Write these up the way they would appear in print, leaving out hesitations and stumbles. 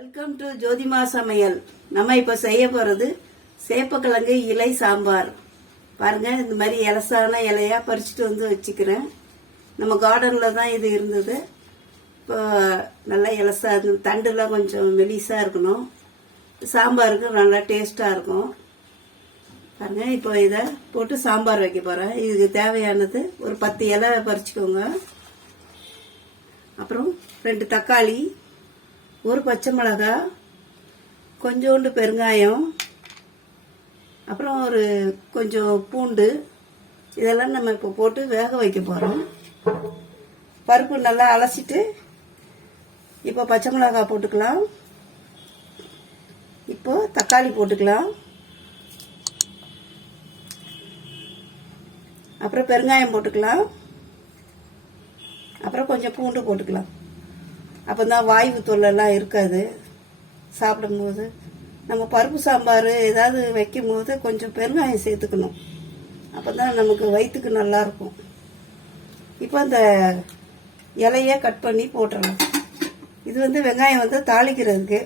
Welcome to ஜோதிமா சமையல். நம்ம இப்போ செய்ய போகிறது சேப்பக்கிழங்கு இலை சாம்பார். பாருங்க, இந்த மாதிரி இலசான இலையா பறிச்சுட்டு வந்து வச்சுக்கிறேன். நம்ம கார்டனில் தான் இது இருந்தது. இப்போ நல்லா இலசா தண்டுலாம் கொஞ்சம் மெலிசாக இருக்கணும். சாம்பாருக்கு நல்லா டேஸ்டாக இருக்கும். பாருங்க, இப்போ இதை போட்டு சாம்பார் வைக்க போகிறேன். இதுக்கு தேவையானது ஒரு 10 இலை பறிச்சுக்கோங்க. அப்புறம் 2 தக்காளி, ஒரு பச்சை மிளகாய், கொஞ்சோண்டு பெருங்காயம், அப்புறம் கொஞ்சம் பூண்டு, இதெல்லாம் நம்ம இப்போ போட்டு வேக வைக்க போகிறோம். பருப்பு நல்லா அலசிட்டு இப்போ பச்சை மிளகாய் போட்டுக்கலாம். இப்போ தக்காளி போட்டுக்கலாம். அப்புறம் பெருங்காயம் போட்டுக்கலாம். அப்புறம் கொஞ்சம் பூண்டு போட்டுக்கலாம். அப்போ தான் வாய்வு தொல்லைலாம் இருக்காது. சாப்பிடும்போது நம்ம பருப்பு சாம்பார் ஏதாவது வைக்கும் போது கொஞ்சம் பெருங்காயம் சேர்த்துக்கணும். அப்போ தான் நமக்கு வயிற்றுக்கு நல்லாயிருக்கும். இப்போ அந்த இலையை கட் பண்ணி போட்டுடலாம். இது வெங்காயம் தாளிக்கிறதுக்கு.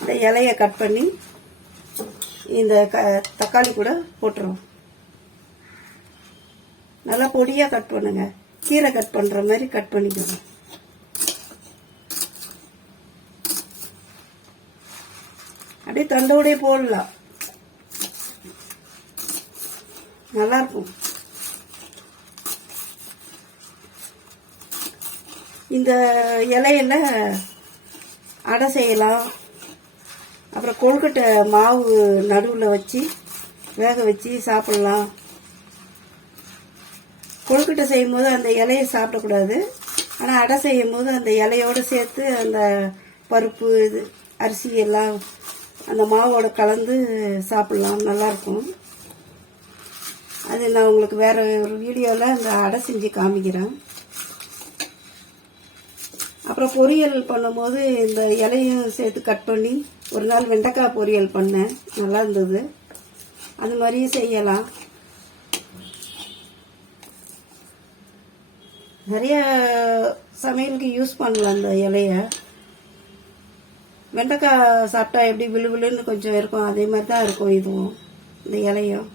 இந்த இலையை கட் பண்ணி இந்த தக்காளி கூட போட்டுருவோம். நல்லா பொடியாக கட் பண்ணுங்க. கீரை கட் பண்ணுற மாதிரி கட் பண்ணிக்கோங்க. அப்படியே தண்டோடய போடலாம், நல்லாயிருக்கும். இந்த இலையில அடை செய்யலாம். அப்புறம் கொழுக்கட்டை மாவு நடுவில் வச்சு வேக வச்சு சாப்பிடலாம். கொழுக்கட்டை செய்யும் போது அந்த இலையை சாப்பிடக்கூடாது. ஆனால் அடை செய்யும் போது அந்த இலையோடு சேர்த்து அந்த பருப்பு அரிசி எல்லாம் அந்த மாவோட கலந்து சாப்பிடலாம், நல்லாயிருக்கும். அது நான் உங்களுக்கு வேற ஒரு வீடியோவில் அந்த அடை செஞ்சு காமிக்கிறேன். அப்புறம் பொரியல் பண்ணும்போது இந்த இலையும் சேர்த்து கட் பண்ணி ஒரு நாள் வெண்டைக்காய் பொரியல் பண்ணேன், நல்லா இருந்தது. அது மாதிரியும் செய்யலாம். நிறைய சமையலுக்கு யூஸ் பண்ணலாம் அந்த இலைய. வெண்டைக்காய் சாப்பிட்டா எப்படி விழுவிழுன்னு கொஞ்சம் இருக்கும், அதே மாதிரி தான் இருக்கும் இதுவும், இந்த இலையும்.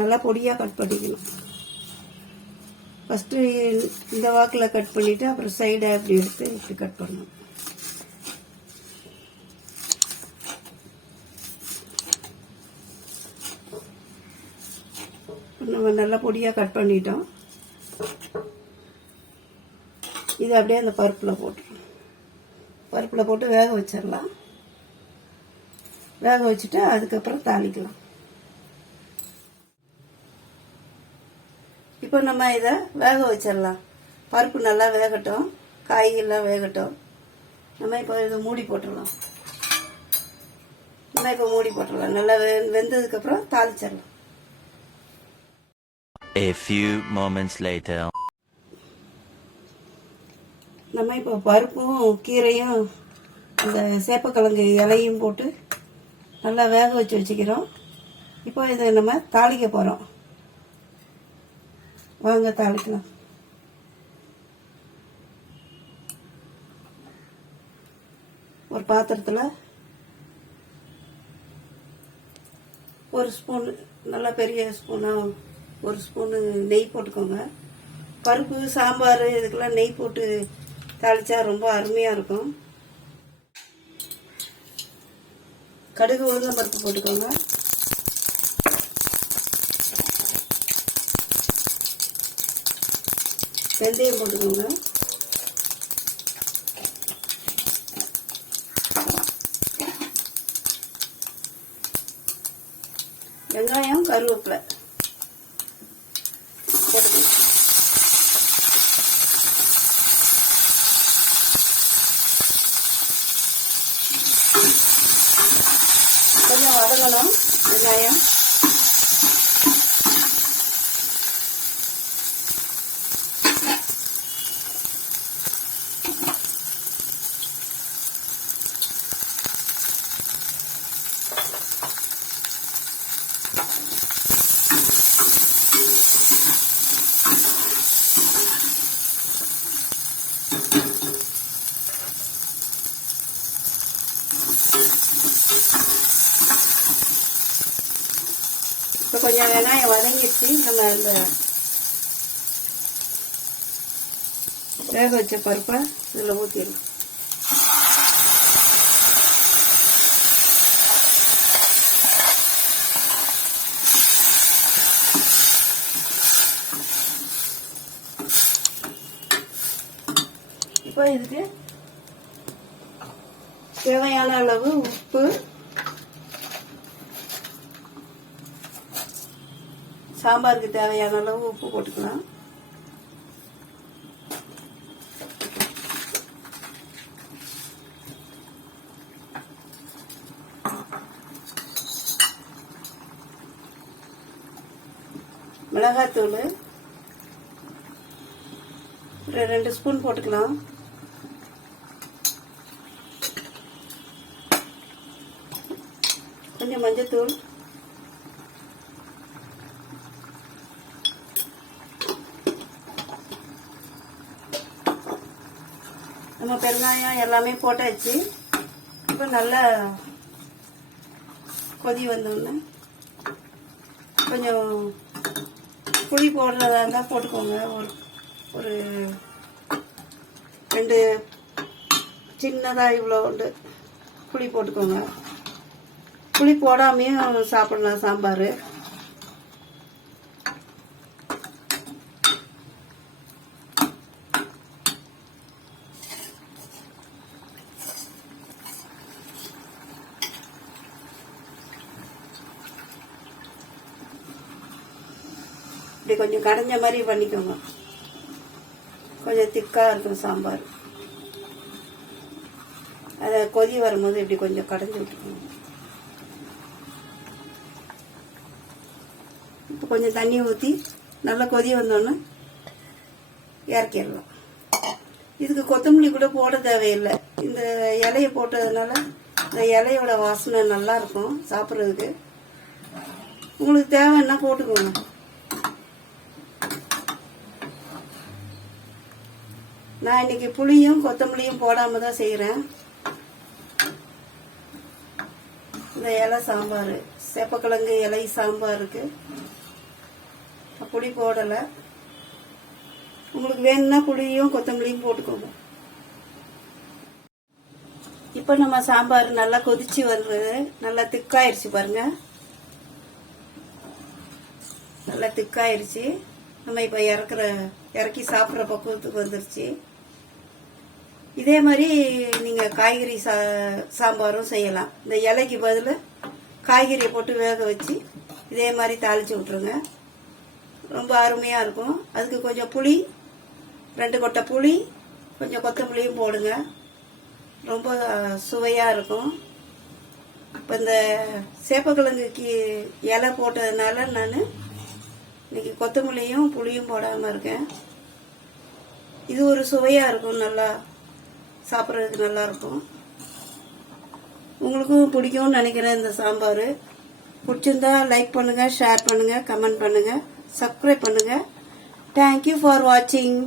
நல்லா பொடியாக கட் பண்ணிக்கணும். ஃபஸ்ட்டு இந்த வாக்கில் கட் பண்ணிவிட்டு அப்புறம் சைடை அப்படி எடுத்து இப்படி கட் பண்ணணும். நம்ம நல்லா பொடியாக கட் பண்ணிட்டோம். இது அப்படியே அந்த பருப்பில் போட்டுருவோம். பருப்பில் போட்டு வேக வச்சிடலாம். வேக வச்சுட்டு அதுக்கப்புறம் தாளிக்கலாம். இப்போ நம்ம இதை வேக வச்சிடலாம். பருப்பு நல்லா வேகட்டும், காய்கறிலாம் வேகட்டும். நம்ம இப்போ இதை மூடி போட்டுடலாம். நல்லா வெந்ததுக்கப்புறம் தாளிச்சிடலாம். A few moments later. நம்ம இப்போ பருப்பும் கீரையும் இந்த சேப்பக்கிழங்கு இலையும் போட்டு நல்லா வேக வச்சுக்கிறோம். இப்போ இதை நம்ம தாளிக்க போகிறோம். வாங்க தாளிக்கலாம். ஒரு பாத்திரத்தில் ஒரு ஸ்பூன், நல்லா பெரிய ஸ்பூனாக ஒரு ஸ்பூனு நெய் போட்டுக்கோங்க. பருப்பு சாம்பார் இதுக்கெல்லாம் நெய் போட்டு தாளிச்சா ரொம்ப அருமையாக இருக்கும். கடுகு உளுந்தம் பருப்பு போட்டுக்கோங்க. வெந்தயம் போட்டுக்கோங்க. வெங்காயம், கருவேப்பிலை போட்டுக்கோங்க. கொஞ்சம் வதங்கணும் வெங்காயம். கொஞ்சம் வெங்காயம் வதங்கிடுச்சு. நம்ம இந்த வேக வச்ச பருப்பை இதில் ஊற்றிடலாம். இப்போ இதுக்கு தேவையான அளவு உப்பு, சாம்பாருக்கு தேவையான அளவு உப்பு போட்டுக்கலாம். மிளகாத்தூள் ஒரு 2 ஸ்பூன் போட்டுக்கலாம். கொஞ்சம் மஞ்சத்தூள், நம்ம பெருங்காயம் எல்லாமே போட்டாச்சு. இப்போ நல்லா கொதி வந்தோடனே கொஞ்சம் புளி போடுறதா இருந்தால் போட்டுக்கோங்க. ஒரு 2 சின்னதாக இவ்வளோ உண்டு புளி போட்டுக்கோங்க. புளி போடாமையும் சாப்பிடலாம் சாம்பார். இப்படி கொஞ்சம் கடைஞ்ச மாதிரி பண்ணிக்கோங்க. கொஞ்சம் திக்காக இருக்கும் சாம்பார். அதை கொதி வரும்போது இப்படி கொஞ்சம் கடைஞ்சி விட்டுக்கோங்க. இப்போ கொஞ்சம் தண்ணி ஊற்றி நல்லா கொதி வந்தோன்னே இறக்கிடலாம். இதுக்கு கொத்தமல்லி கூட போட தேவையில்லை. இந்த இலையை போட்டதுனால இந்த இலையோட வாசனை நல்லா இருக்கும் சாப்பிட்றதுக்கு. உங்களுக்கு தேவைன்னா போட்டுக்கோங்க. நான் இன்னைக்கு புளியும் கொத்தமல்லியும் போடாம தான் செய்கிறேன். இந்த இலை சாம்பார், சேப்பக்கிழங்கு இலை சாம்பாருக்கு புளி போடலை. உங்களுக்கு வேணும்னா புளியும் கொத்தமல்லியும் போட்டுக்கோங்க. இப்போ நம்ம சாம்பார் நல்லா கொதிச்சு வர்றது, நல்லா திக்காயிருச்சு பாருங்க. நல்லா திக்காயிருச்சு. நம்ம இப்போ இறக்கி சாப்பிட்ற பக்குவத்துக்கு வந்துருச்சு. இதே மாதிரி நீங்கள் காய்கறி சாம்பாரும் செய்யலாம். இந்த இலைக்கு பதில் காய்கறியை போட்டு வேக வச்சு இதே மாதிரி தாளித்து விட்ருங்க. ரொம்ப அருமையாக இருக்கும். அதுக்கு கொஞ்சம் புளி, 2 கொட்டை புளி, கொஞ்சம் கொத்தமல்லியும் போடுங்க. ரொம்ப சுவையாக இருக்கும். இப்போ இந்த சேப்பக்கிழங்குக்கு இலை போட்டதுனால நான் இன்னைக்கு கொத்தமல்லியும் புளியும் போடாமல் இருக்கேன். இது ஒரு சுவையாக இருக்கும். நல்லா சாப்பிட்றதுக்கு நல்லா இருக்கும். உங்களுக்கும் பிடிக்கும்னு நினைக்கிறேன் இந்த சாம்பார். பிடிச்சிருந்தா லைக் பண்ணுங்க, ஷேர் பண்ணுங்க, கமெண்ட் பண்ணுங்க, சப்ஸ்கிரைப் பண்ணுங்க. தேங்க்யூ ஃபார் வாட்சிங்.